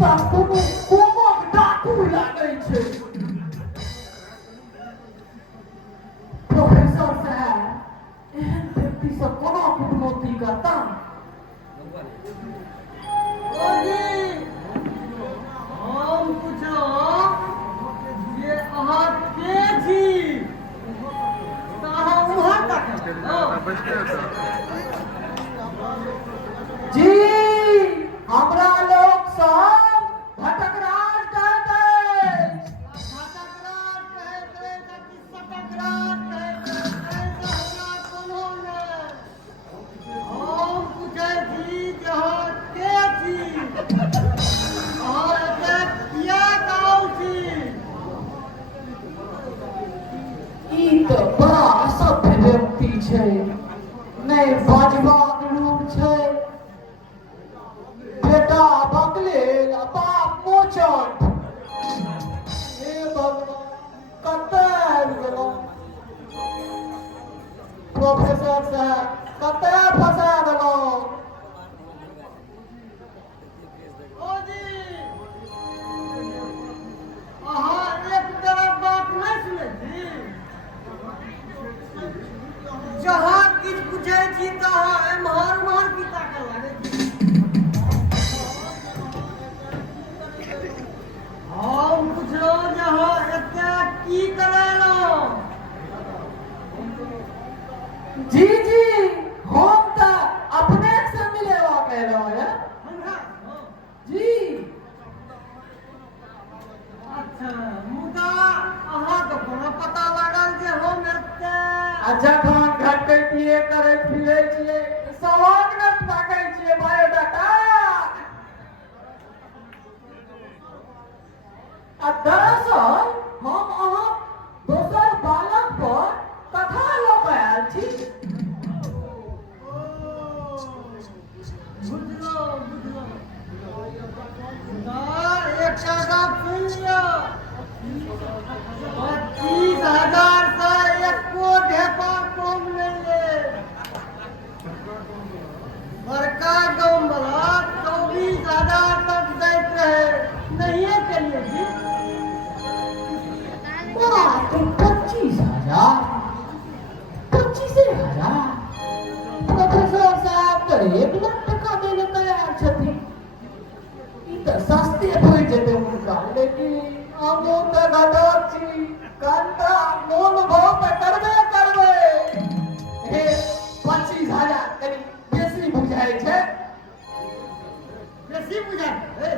तऽ कोनो कोमक डाकू लागै छै। प्रोफेसर साहब एहन व्यक्ति से कोना कूटनीति करता? हम पूछलहुँ जे अहाँ के छी तऽ अहाँ उहाँ तक जी हमरा लोग सब भटकराज कहते हम पूछै छी जे अहाँ के छी, अहाँ एतऽ किएक आउ छी? ई तऽ बड़ा असभ्य व्यक्ति छै, नहि बाजबाक लूर छै, बेटा बकलेल आ बाप मोचन। हे भगवान कतऽ आबि गेलहुँ? प्रोफेसर साहब कतऽ फंसा देलहुँ? अहाँ एक तरफ बात नहि सुनै छी, जहाँ किछु पूछै छी तऽ अहाँ एम्हर उम्हर की ताकऽ लागै छी। हम पुछलहुँ जे अहाँ एतऽ की करेलहुँ? जी जी हम तऽ अपने से मिलेवा कह रहा है जी। अच्छा मुदा अहाँके कोनो पता लागल जे हम एतऽ जखन घटकटिए करैत फिरै छियै सवाल न ताकै छियै बायोडाटा। दरअसल हम अहाँ दोसर बालक पर कथा लऽ कऽ आयल छी। बुझलहुँ एकटा गप सुनि लिअ, 25,000 से एको ढेपा कम नहीं लेब। बड़का गाँव वाला 24,000 तक दैत रहे, नहिए केलिए जी। मात्र 25,000? 25,000? प्रोफेसर साहब तो 1,00,000 टका देने तैयार छथिन। ई तऽ सस्ते पड़ि जेतै हुनका, लेकिन हमहूँ तऽ गदर छी, कनिटा मोल भाव तऽ करबे करबै। हे 25,000 कनि बेसी बुझाइ छै। बेसी बुझाइ छै?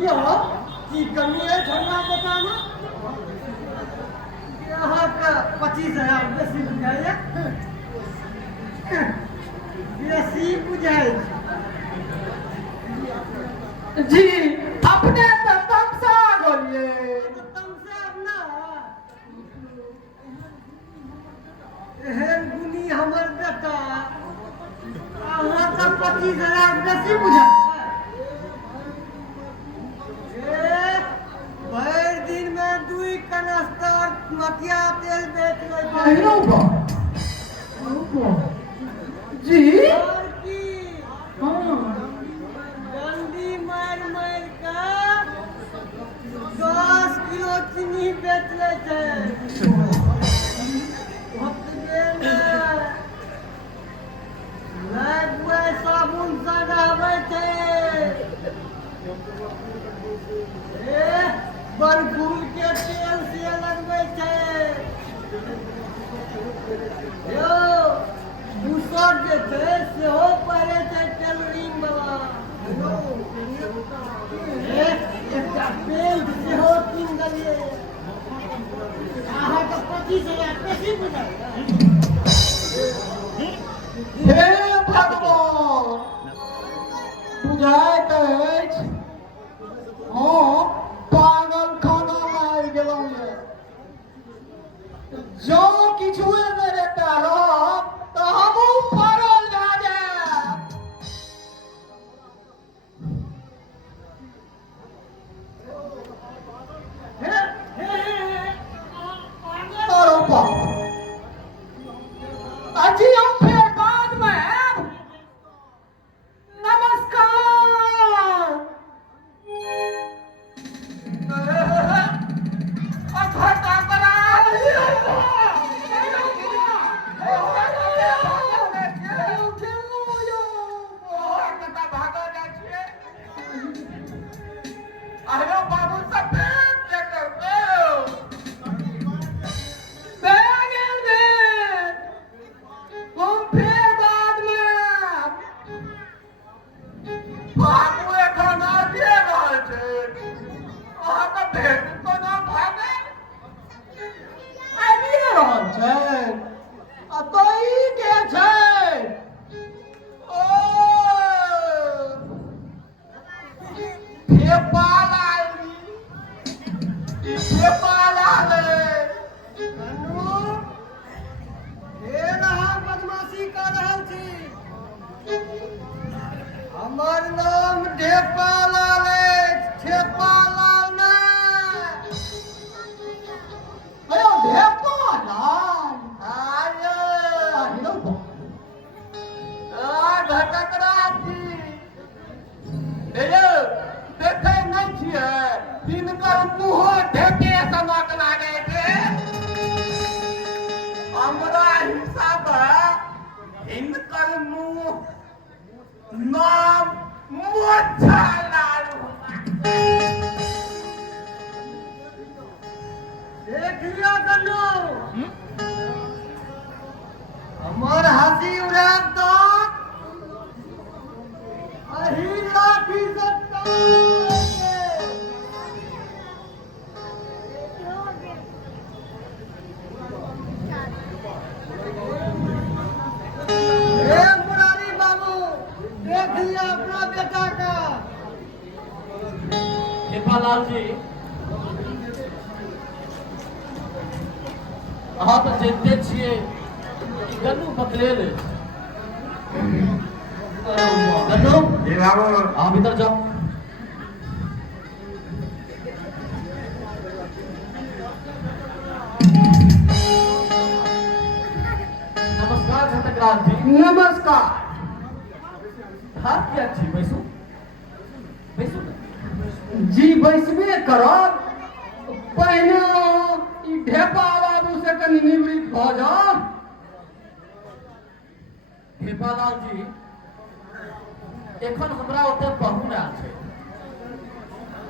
यौ की कमी अछि हमरा बताना? अहाँके 25,000 बेसी बुझाइए? बेसी बुझाइ जी अपने तऽ तमसा गेलियै। तमसाब ना, एहन गुनी हमर बेटा, अहाँके 25,000 बेसी बुझाइ? भरि दिन में 2 कनस्तर मटिया तेल बेच लै जी और की डंडी मारि मारि के 10 किलो चीनी बेच लै छै। ओतबे नहि साबुन से नहबै छै, बरफूल के तेल से लगबै छै। यौ बुसट जे छै सेहो पड़ै छै टेलरिंग वाला। एकटा पेंट सेहो कीन देलियै। अहाँके 25,000 बेसी बुझाइए? हे भगवान बुझाइत अछि हम पागल खाना में आबि गेलहुँ ये। जँ किछु बेर एतऽ रहब तऽ हमहूँ पागल भए जायब। अरे बाप, अजी हम फिर बाद में आयब। नमस्कार। हमर नाम ढेपालाल अछि, ठेपालाल नहि। अयो ढेपालाल आयो हेलो घटकराजी हेलो देखै नहि छियै हिनकर मुँहो ढेके सनक लागै छै। हमरा हिसाबे हिनकर मुँह नाम मोछालाल देख लिया कन्नू हमर हंसी उड़ाब तो अही लाठी से मुरारी बाबू देख लिया अपना बेटा का। ठेपालाल जी अहाँ तऽ जानते छियै कि गन्नू बकलेल गन्नू जी बाबू अहाँ भीतर जाओ। नमस्कार घटकराज जी। नमस्कार। हाथ क्या छी बैसू बैसू न। जी बैसबे करब पहिने ई ढेपा बाबू से कनि निवृत्त भऽ जाउ। ठेपालाल जी एखन हमरा ओतऽ पाहुन आयल छै।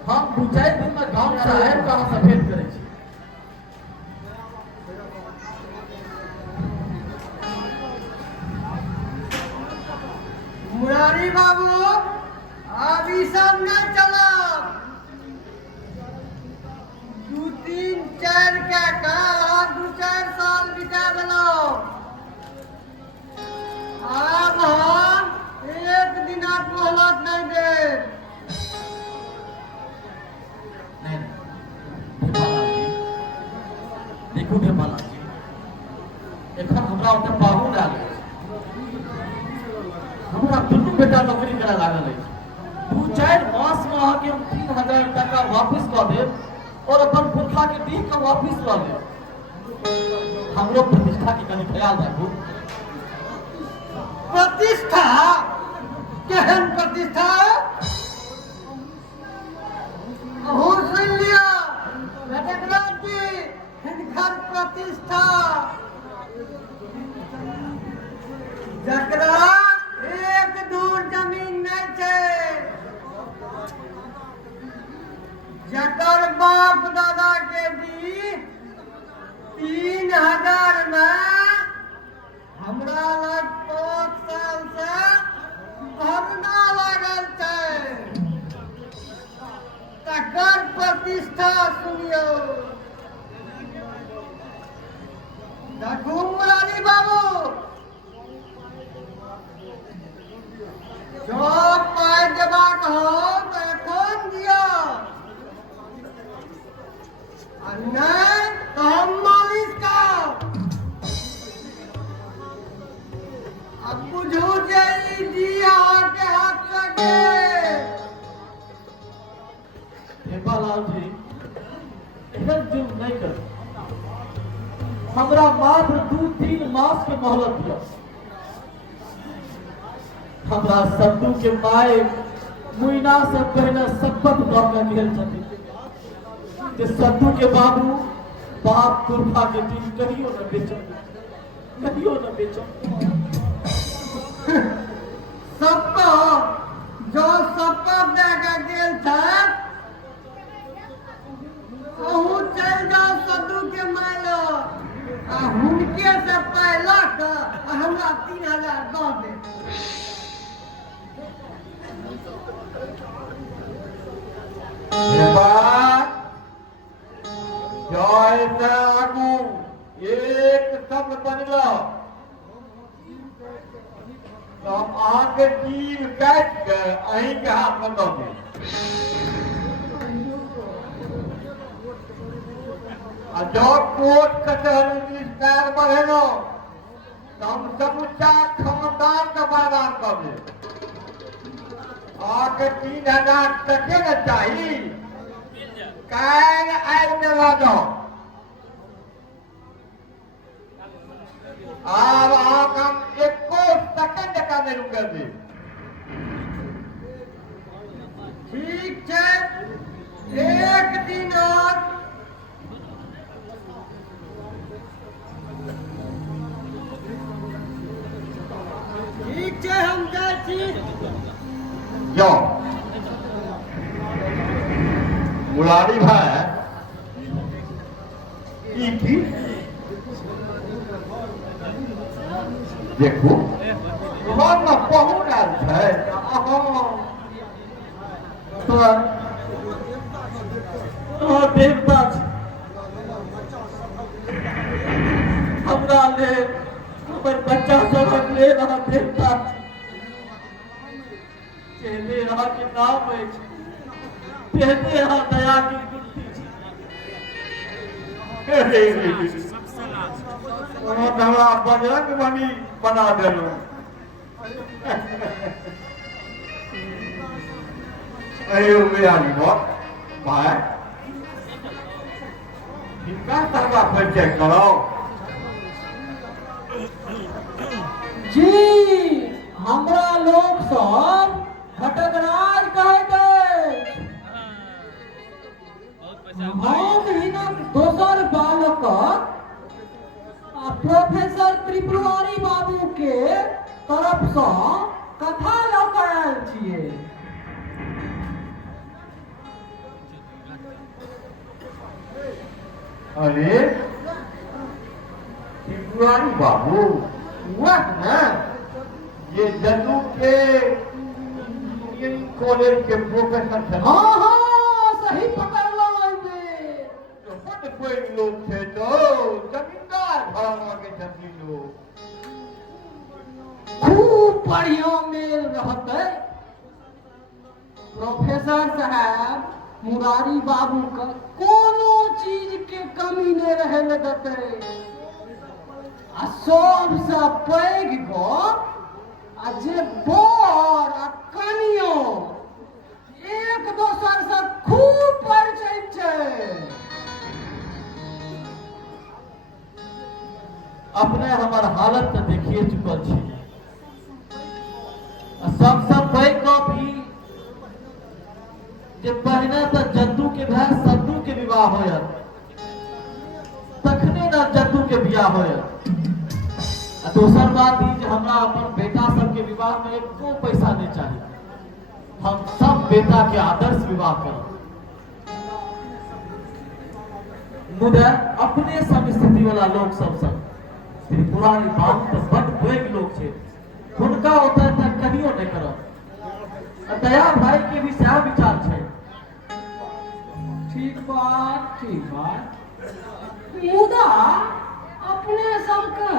हम 2-4 दिन में गाँव से आबि कऽ अहाँ से भेंट करै छी। मुरारी बाबू आब ई सब नहीं चलब। 2-3-4 के काल 2-4 साल बिता देलहुँ। आब हम एक दिनक मोहलत नहीं देब। नहीं ठेपालाल जी देखू ठेपालाल जी एखन हमरा ओतऽ पाहुन आयल अछि। हमरा दुनू बेटा नौकरी करऽ लागल अछि। 2-4 मास में अहाँके हम 3000 टका वापिस कऽ देब और अपन पुरखा के दी के वापिस लऽ लेब। हमरो प्रतिष्ठा के कनि ख्याल राखू। प्रतिष्ठा केहन प्रतिष्ठा अहूँ सुन लिया घटकराज जी हिनकर प्रतिष्ठा जकरा एक दूर जमीन नहीं छै, जकर बाप दादा के दी 3000 में हमरा लग 5 साल से धरना लागल छै। तकर प्रतिष्ठा सुनियो। देखू मुरारी बाबू जो पाइ देबाक हो तऽ एखन दिअ आ नहि तऽ हम मालिश करब। अब बुझू जे ई दी अहाँके हाथ से गेल। ठेपालाल जी एहन जुल्म नहीं कर। हमरा मात्र 2-3 मास के मोहलत दिया। हमरा सत्तू के माय मुइना से पहले शपथ दऽ कऽ गेल छथिन कि सत्तू के बाबू बाप पुरखा के चीज कहियो न बेचब, कहियो न बेचब। शपथ जो शपथ दे के गेल छथि अहूँ चलि जाउ सद्दू के माय लग आ हुनके से पाइ लऽ कऽ आ हमरा 3000 दऽ देब। जय से आगू एक शब्द बनलो तो हम अहाँके जीव काटि के अहीं के हाथ में दऽ देब। आ जब कोर्ट कचहरी विस्तार बढ़ेलहुँ हम समूचा खानदान का बर्बाद कर दे। आके 3000 टके न चाहिए कैन आयल में लागो। अब हम 1 सेकंड का नहीं रुके दे। ठीक है, एक दिन और ठीक है, हम जाइ छी। यो मुरारी भाई की देखू मन में पहुँच आयल छै। देवता छै हमरा लेल, हमर बच्चा सबक लेल अहाँ देवता छी। जे अहाँके नाम अछि तेहने अहाँ दया की गुणती छी। हमरा बजरंग बली बना देलू। अयो मेरा भाई इनका सबका परिचय करो। जी हमरा लोग सब घटकराज कहैत अछि। हम हिनक दोसर बालक प्रोफेसर त्रिपुरारी बाबू के तरफ से कथा लऽ कऽ आयल छियै। अरे त्रिपुरारी बाबू वह है ये जदू के इंजीनियरिंग कॉलेज के प्रोफेसर थे। हाँ हाँ सही पकड़लहुँ एहिमे। बहुत कोई लोग थे तो जमींदार घराना के छथिन लोग। खूब बढ़िया मेल रहते। प्रोफेसर साहब मुरारी बाबू का कोनो चीज के कमी नहीं रहे ले देते। आ सबसे पैघ गप आ जे बर आ कनियो एक दोसर से खूब परिचय छै। अपने हमार हालत तो देखिए चुकल छी। सबसे पैघ गप ई जे पहिने तो जद्दू के भाई सद्दू के विवाह होयत, तखने न जद्दू के बियाह होयत। आ दोसर बात ई जे हमरा अपन बेटा सबके विवाह में एको पैसा नहीं चाहिए। हम सब बेटा के आदर्श विवाह करब। मुदा अपने सब स्थिति वाला लोग सब त्रिपुरारी बाबू तो बड़ पैघ लोग छे, हुनका ओतय तक कहियो नहीं करब। आ दया भाई के भी सएह विचार छै। ठीक बात ठीक बात। मुदा अपने सबके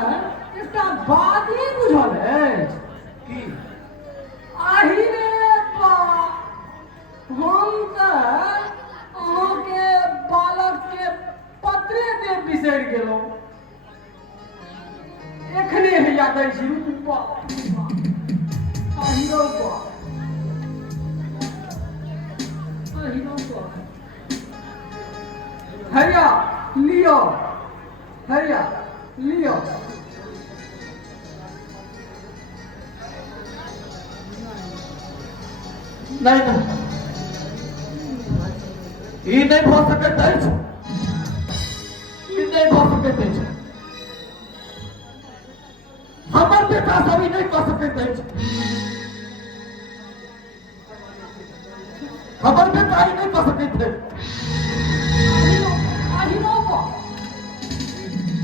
एकटा बात नहीं बुझल अछि की आही रे बा, हम तऽ अहाँके बालक के पत्रे दे बिसरि गेलहुँ। एखने हैया दै छी रूपा आही रो बा आही रो बा। हैया लियो हैया लियो। नहीं नहीं ई नहीं भऽ सकैत अछि, ई नहीं भऽ सकैत अछि। हमर बेटा सब ई नहीं कऽ सकैत अछि। हमर बेटा ई नहीं कऽ सकैत अछि। आही रो बा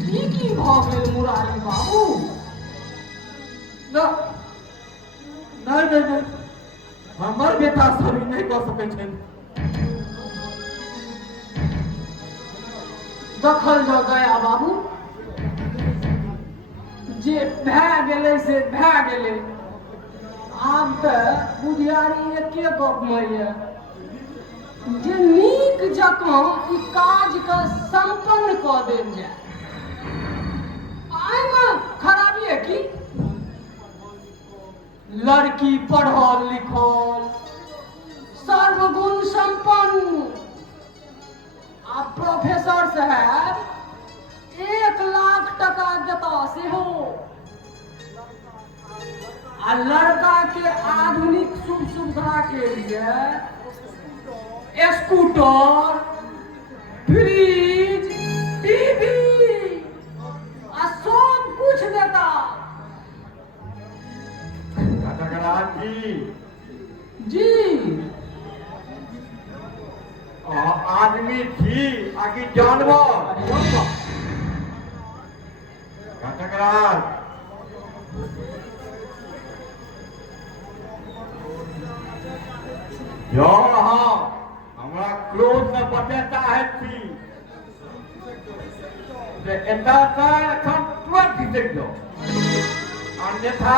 ई की भऽ गेल मुरारी बाबू? नहीं नहीं नहीं हमर बेटा सब ई नहीं कऽ सकैत छै। दखल जाओ गया बाबू, जे भए गेलै से भए गेलै। आब तऽ बुधियारी एके गपमे ये जे नीक जकाँ ई काजके संपन्न कऽ देल जाय। एहिमे खराबी लड़की पढ़ल लिखल सर्वगुण संपन्न आ प्रोफेसर साहब 1 लाख टका देता से हो आ लड़का के आधुनिक सुख सुविधा के लिए स्कूटर फ्रिज टीवी आ सब कुछ देता। घटकराज जी आदमी थी आगे जानवर घटकराज जो हमरा क्रोध में बचे चाहे थी जे एता से एखन तुरंत घिसक जाओ अन्यथा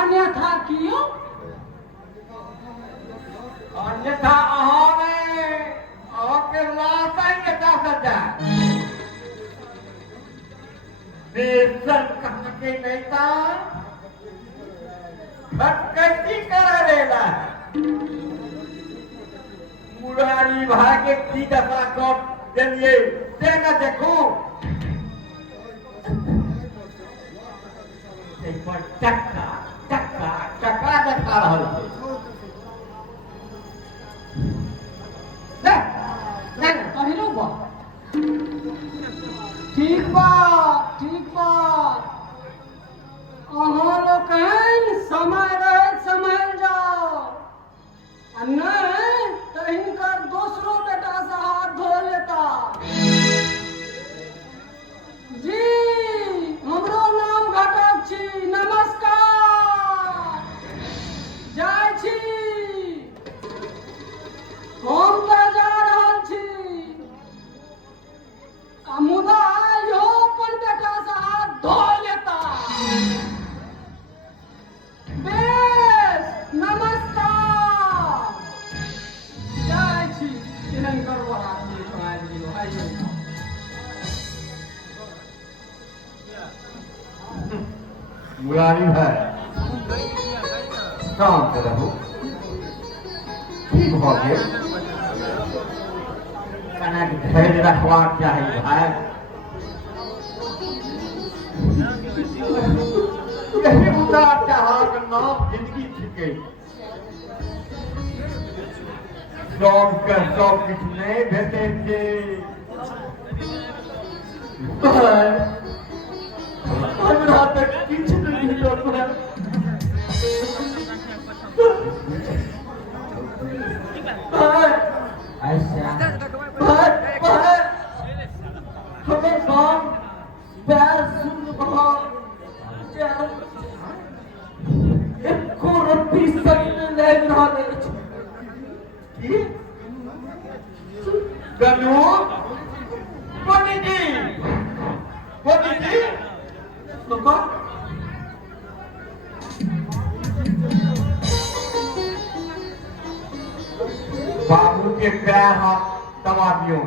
अन्यथा कियो अन्यथा अहाँके लाशै के जा सकता बेसन कहके नहीं था भटकती कर देला मुरारी भाई के की दशा कर देलिए से न देखो एक पर टक्का टक्का टक्का देखा रहल छै कहिनो बा ठीक बा अहाँ लोग कहें समय रहे समय जाओ आ नहीं तो हिनकर दूसरो बेटा से हाथ धो लेता। जी हमरो नाम घटक छी नमस्कार जाय छी हम तो जा रहल छी आ मुदा इहो अपन बेटा से हाथ धो लेता। बेस नमस्कार जाय छी केहन गड़बड़ आदमी आबि गेलो आइयो मुरारी भाई शांत रहो की भऽ गेल कनेक धैर्य रखबाक चाही भाई यही उतार चढ़ाव नाम जिंदगी छिके सबके सब किछु नहीं भेटै छै हमरा तक किछु नहीं भेटल ऐसा हमें काम पैर सुन भा एको रत्ती सही लागि रहल अछि की गनु पंडितजी लोका बाबू के पैर हाथ दबा दियो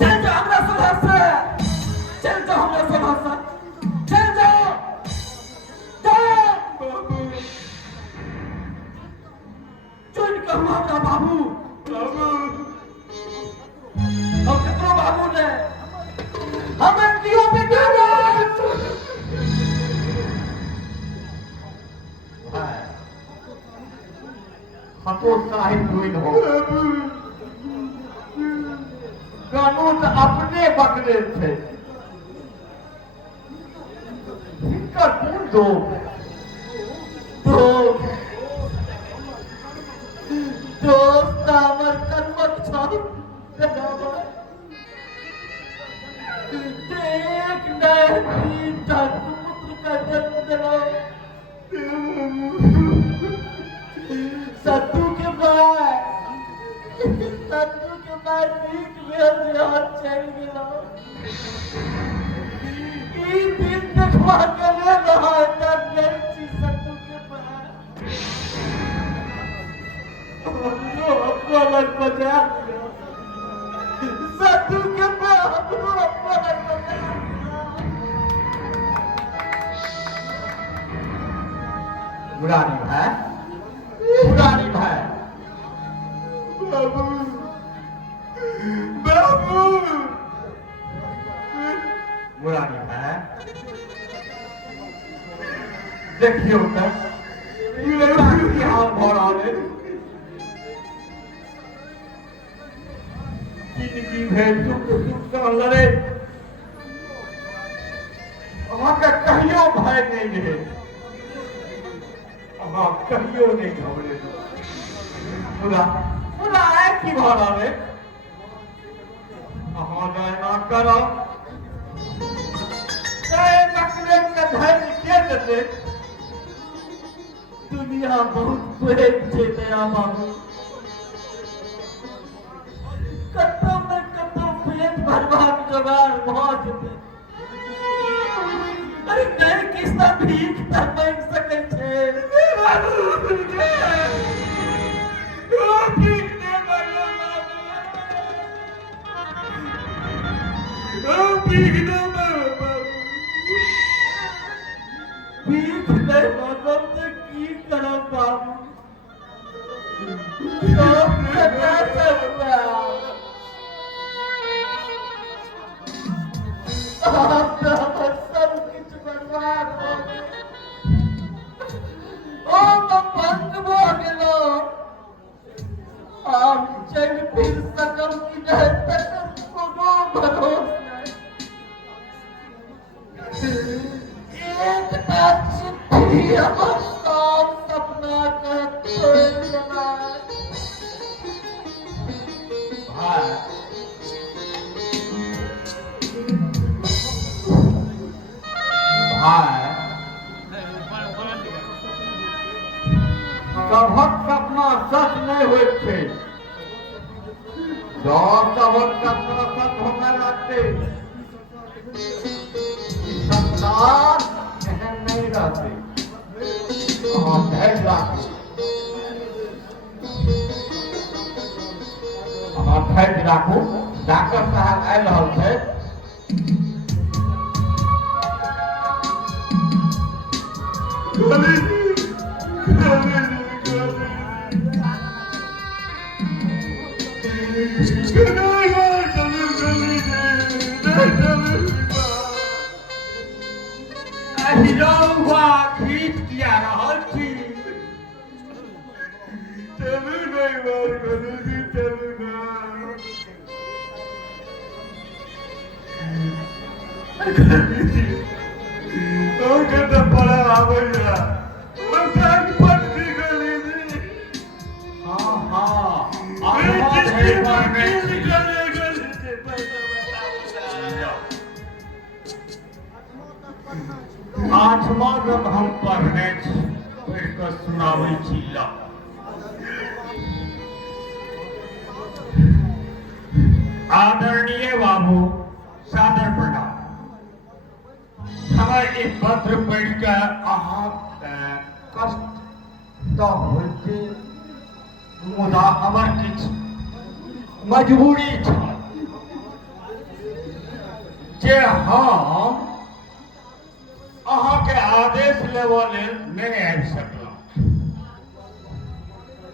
चल जाओ हमरा सभा से चल जाओ हमरा सभा से चल जाओ चुन कर हमरा बाबू हम ककरो बाबू ने हमें दियो बेटा हतो साहिब जोइन हो कानून अपने पकड़े थे हिनकर कोन दोस्त हमर कनवक छ देख नहीं तक पुत्र का जन्म दिलो सत्तू के भाई नीक भेल जे हाथ चलि गेलो ई दिन देखबा के लेल रहा तर नहीं छी सत्तू के भाई पलक बजा दियो सत्तू के भाई हमरो पलक बजा दियो मुरारी भाई, मुरारी भाई, बाबू बाबू मुरारी भाई, देखियो कर की हाल भरा में जिंदगी भेल सुख लड़े अहाँके कहियो भय नहीं रहे, अहाँ कहियो नहीं घबरे पूरा पूरा है की भरा में अहाँ ना करो नकले के धैर्य के देते दुनिया बहुत पैघ छै दया बाबू, कतौ ने कतौ पेट भरबाक जोगाड़ भऽ जेतै। अरे नहीं किस ना भीख ना मांग सकै छै। भीख नहीं मांगब तऽ की करब बाबू, सब कटा सकबा। आब तऽ हमर सब किछु बर्बाद भऽ गेल, हम भंग भऽ गेलहुँ। आब चलि फिर सकब कि नहि तकर कोनो भरोसा नहि। एकटा चिट्ठी हमर सब सपना के तोड़ि देलक। भाई भाई सभक सपना सच नहीं होइत छै, जब सभक सपना सच होने लगते संसार एहन नहीं रहते। अहाँ धैर्य राखू, अहाँ धैर्य राखू, डॉक्टर साहब आबि रहल छै। हिरौआ खींच किया रहल छी, चलू नहीं बार करू जी, चलू ना ओके तो पड़ा आवेला और जान पट गली जी। हां हां आप है बार में निकले गली से पैसा बताओ। आठवां जब हम पढ़ने पढ़ कर सुनावे छी ला। आदरणीय बाबू सादर प्रणाम। हमार ई पत्र पढ़ कर अहाँ कष्ट तो होते, मुदा हमर किछु मजबूरी छल जे हम अहाँके आदेश लेबऽ लेल नहीं आबि सकलहुँ।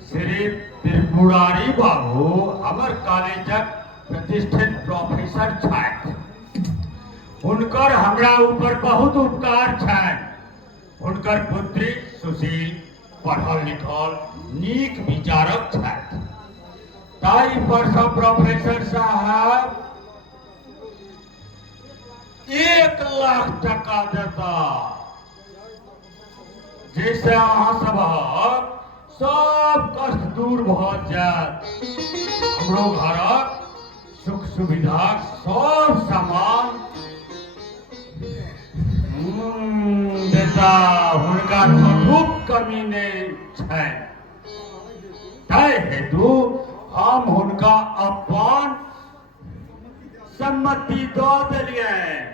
श्री त्रिपुरारी बाबू हमर कॉलेजक प्रतिष्ठित प्रोफेसर छथि, हुनकर हमरा ऊपर बहुत उपकार छनि। हुनकर पुत्री सुशील पढ़ल लिखल नीक विचारक छथि, ताहि पर सब प्रोफेसर साहब 1 लाख टका देता, जैसे अहाँ सबक सब कष्ट दूर भऽ जायत। हमरो घरक सुख सुविधा सब सामान देता, हुनका कतहुक कमी नहीं छनि। ताहि हेतु हम हुनका अपन सम्मति दऽ देलियनि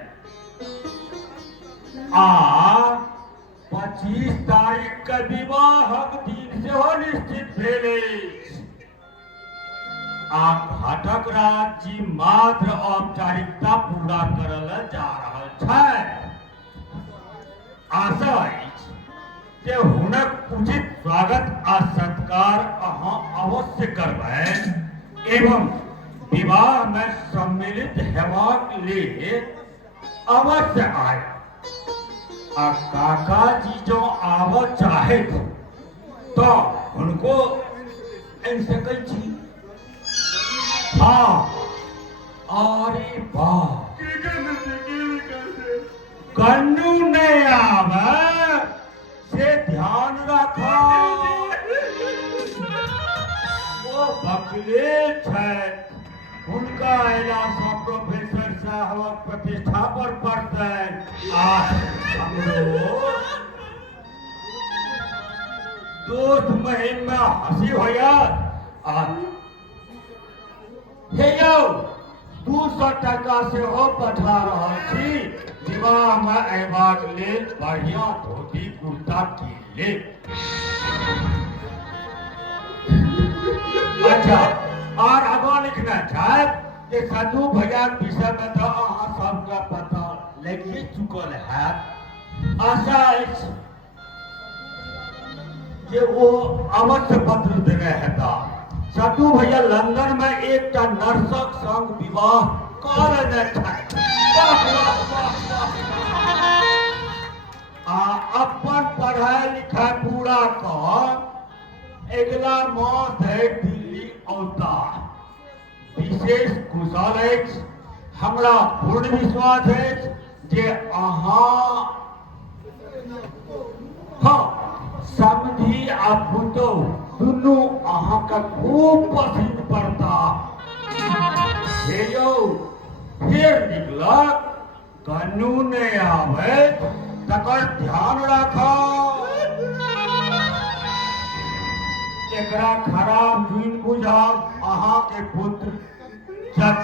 आ 25 तारीख के विवाहक दिन सेहो निश्चित भेल अछि। आ घाटक राज्य मात्र औपचारिकता पूरा करल जा रहल छै। आशा अछि जे हुनक उचित स्वागत आ सत्कार अहाँ अवश्य करबनि एवं विवाह में सम्मिलित हेबाक लेल अवश्य आय। आ काका जी जो आब चाहत तो उनको आनि सकै छी। हाँ, अरे वाह, कन्नू नहीं आवे से ध्यान रखा। वो बकले छै, उनका अयला से प्रोफेसर साहब प्रतिष्ठा पर पड़तै। आ हमरो दोस्त महीन में हंसी होया। आ हे यौ 200 टका से हो पठा रहल छी विवाह में अयबाक लेल बढ़िया धोती कुर्ता कीन ले। अच्छा, और आगाँ लिखना चाहे कि सदू भैया विषय में तो अहाँ सबका पता लगिए चुकल है। आशा अछि जे वो अवश्य पत्र देने हेता। सदू भैया लंदन में एक नर्सक संग विवाह कर लेने छथि। आ अपन पढ़ाई लिखाई पूरा कर अगला मास धरि दिल्ली औता। विशेष कुशल अछि। हमरा पूर्ण विश्वास अछि जे अहाँ हाँ समझी आ पुतौह दुनू अहाँके खूब पसंद पड़ता। हे यौ फेर निकलक कन्नू नहीं आवे तकर ध्यान रखब। एकरा खराब नींद बुझब अहाँ के पुत्र जत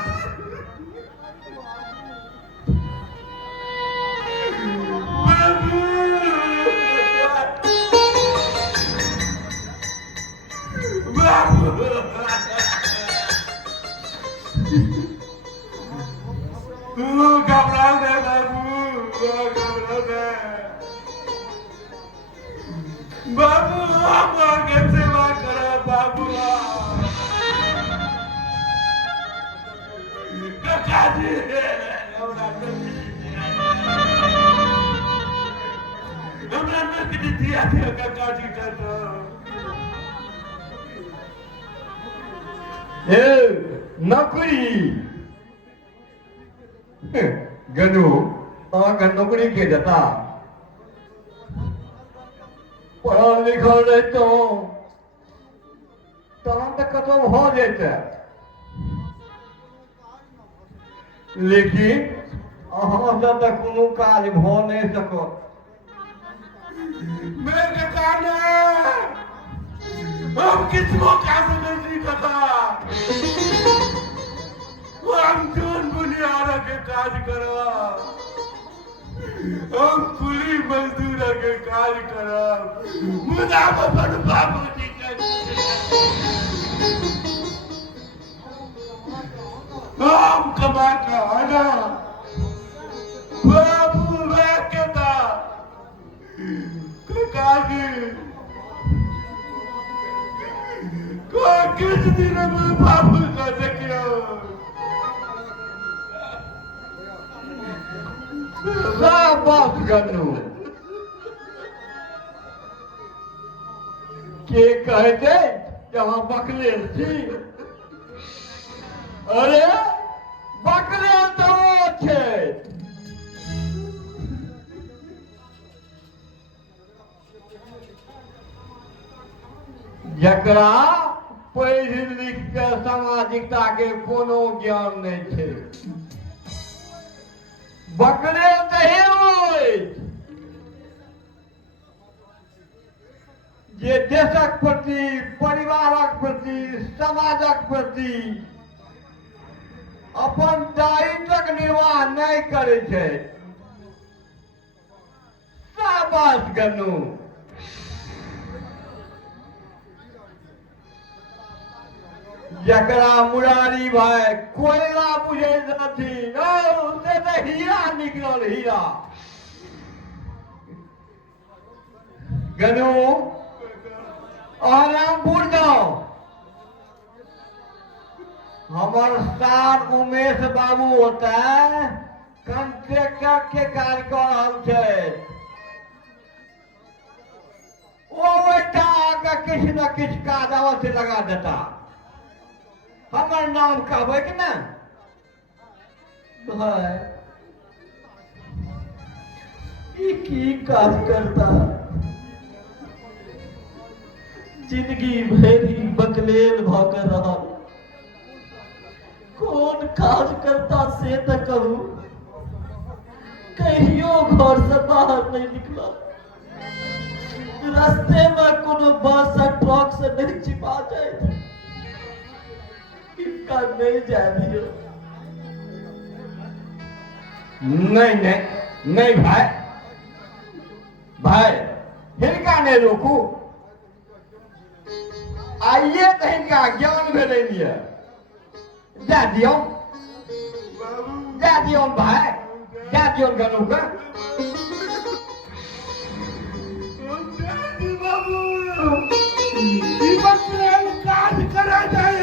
घबराओ नहीं बाबू, घबराओ नहीं बाबू। आप आगे सेवा करो बाबू। काका जी हमरा नौकरी दिया थे काका जी का तो। नौकरी गनु अहाँके नौकरी के देता। पढ़ल लिखल रहितौं तहन तऽ कतौ भऽ जैते, लेकिन अहाँसँ तऽ कोनो काज भऽ नहि सकत। मैं काका ना हम किसको कह सकते काका। हम जोन बुनियाद के काज करवा, हम कुली मजदूर के काज करब। मुदा अपन बाबूजी के हम कमा के आना बाबू मैं कहता काका जी को किस दिन में बाबू का देखियो। शाबाश गनु। के कहते कि अहाँ बकलेल छी? अरे बकलेल तो ओ छै जकरा पढ़ि लिख के सामाजिकता के कोनो ज्ञान नहीं छै। बकलेल तऽ हेरो अछि जे देशक प्रति, परिवारक प्रति, समाजक प्रति अपन दायित्वक निर्वाह नहीं करे छै। शाबाश गनु। जकरा मुरारी भाई कोयला बुझैत रहथिन से तऽ हीरा निकलल हीरा। गनु रामपुर जाओ। हमार सार उमेश बाबू होता है, कंट्रेक्टर के कार्य कर रहा है। वो बेटा आगे किसी न किसी का दावा से लगा देता। हमार नाम का बैठ ना भाई ये की काज करता, जिंदगी भर ही बकलेल भकर रहा। कौन काज करता से त कहूं, कहियो घर से बाहर नहीं निकला। रास्ते में कोनो बस और ट्रक से नहीं छिपा जाए, इनका नहीं जाए। नहीं भाई, भाई हिलका नहीं रोकू। आइए तो इनका ज्ञान भेले नहीं। जा दियो भाई, जा दियो गनु का। बाबू, काज करा जाए